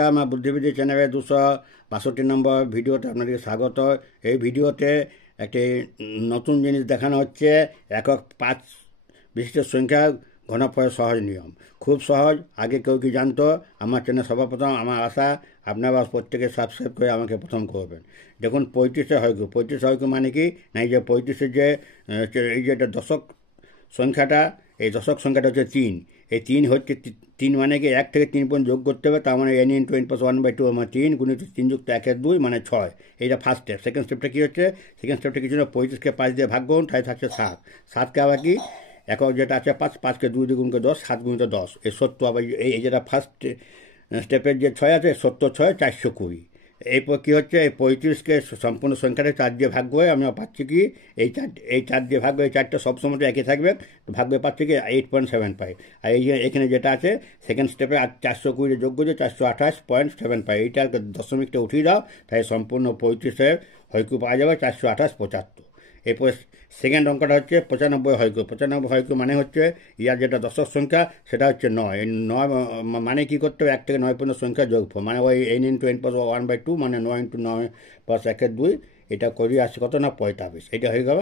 আমার বুদ্ধিবৃত্তি চ্যানেলে 262 নম্বর ভিডিওতে আপনাদেরকে স্বাগত। এই ভিডিওতে একটি নতুন জিনিস দেখানো হচ্ছে, একক 5 বিশিষ্ট সংখ্যা ঘনফলের সহজ নিয়ম। খুব সহজ, আগে কেউ কি জানতো? আমার চ্যানেল সর্বপ্রথম আমার আশা আপনারা প্রত্যেকে সাবস্ক্রাইব করে আমাকে প্রথম করবেন। দেখুন 35 হয়কু, 35 হয়কু মানে কি না, এই যে 35-এর যে এই যে দশক সংখ্যাটা, এই দশক সংখ্যাটা হচ্ছে 3। এই 3 হচ্ছে 3 মানে কি 1 থেকে 3 পর্যন্ত যোগ করতে হবে, তার মানে n × n + 1/2 মানে 3 গুণিত 3 যুক্ত 1 এর 2 মানে 6। এইটা ফার্স্ট স্টেপ। সেকেন্ড স্টেপটা কী হচ্ছে? সেকেন্ড স্টেপটা কিছু না, 35-কে 5 দিয়ে ভাগ করুন, তাই থাকছে 7। 7কে আবার কি একক যেটা আছে 5, 5কে 2 দিয়ে গুণ করে 10, 7 গুণিত 10, এই 70। আবার এই যেটা ফার্স্ট স্টেপের যে 6 আছে, 70 6 420। এরপর কী হচ্ছে, এই 35-কে সম্পূর্ণ সংখ্যাটা 4 দিয়ে ভাগ করে আমরা পাচ্ছি কি, এই 4 দিয়ে ভাগ করে, এই 4টা সবসময় একই থাকবে, ভাগ করে পাচ্ছি কি 8.75। আর এই যে এখানে যেটা আছে সেকেন্ড স্টেপে 420 যোগ করছে 428.75, এইটা দশমিকটা উঠিয়ে দাও, তাই সম্পূর্ণ 35-এর হয়কু পাওয়া যাবে 428.75। এরপর সেকেন্ড অঙ্কটা হচ্ছে 95 হয়কু। 95 হয়কু মানে হচ্ছে ইয়ার যেটা দশক সংখ্যা সেটা হচ্ছে 9। এই 9 মানে কী করতে হবে, 1 থেকে 9 পর্যন্ত সংখ্যা যোগফল, মানে ওই n × n + 1/2 মানে 9 × 9 + 1 এর 2, এটা করি আসছে কত না 45। এটা হয়ে গেল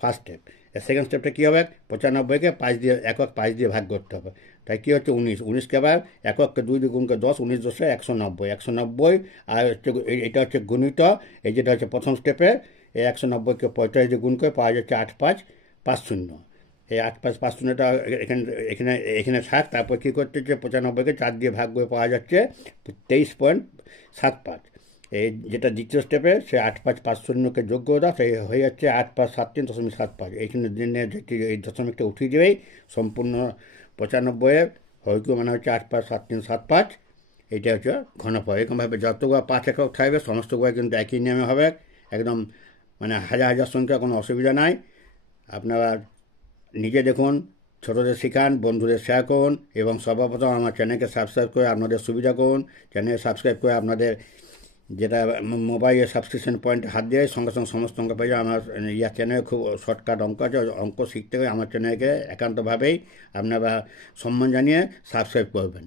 ফার্স্ট স্টেপ। সেকেন্ড স্টেপটা কী হবে, 95-কে 5 দিয়ে একক 5 দিয়ে ভাগ করতে হবে, তাই কী হচ্ছে 19। 19কে আবার একককে 2 দিয়ে গুণ করে 10, 19 10 190, 190। আর হচ্ছে এটা হচ্ছে গুণিত, এই যেটা হচ্ছে প্রথম স্টেপে, এই 190-কে 45 দিয়ে গুণ করে পাওয়া যাচ্ছে 8550। এই 8550টা এখানে এখানে এখানে থাক। তারপর কী করতে হচ্ছে, 95-কে 4 দিয়ে ভাগ করে পাওয়া যাচ্ছে 23.75। এই যেটা দ্বিতীয় স্টেপে, সে 85550-কে যোগ করে দাও, সেই হয়ে যাচ্ছে 8573.75। এইখানে এই দশমিকটা উঠিয়ে দেবেই সম্পূর্ণ 95-এর হয়কু মানে হচ্ছে 85375। এইটা হচ্ছে ঘনফল। এরকমভাবে যতগুলো 5 একক থাকবে সমস্তগুলো কিন্তু একই নিয়মে হবে, একদম মানে হাজার হাজার সংখ্যা, কোনো অসুবিধা নাই। আপনারা নিজে দেখুন, ছোটদের শেখান, বন্ধুদের শেয়ার করুন, এবং সর্বপ্রথম আমার চ্যানেলকে সাবস্ক্রাইব করে আপনাদের সুবিধা করুন। চ্যানেল সাবস্ক্রাইব করে আপনাদের যেটা মোবাইলের সাবস্ক্রিপশন পয়েন্টে হাত দিয়ে সঙ্গে সঙ্গে সমস্ত অঙ্ক পেয়ে যায়। আমার ইয়ার চ্যানেলে খুব শর্টকাট অঙ্ক আছে, অঙ্ক শিখতে গেলে আমার চ্যানেলকে একান্তভাবেই আপনারা সম্মান জানিয়ে সাবস্ক্রাইব করবেন।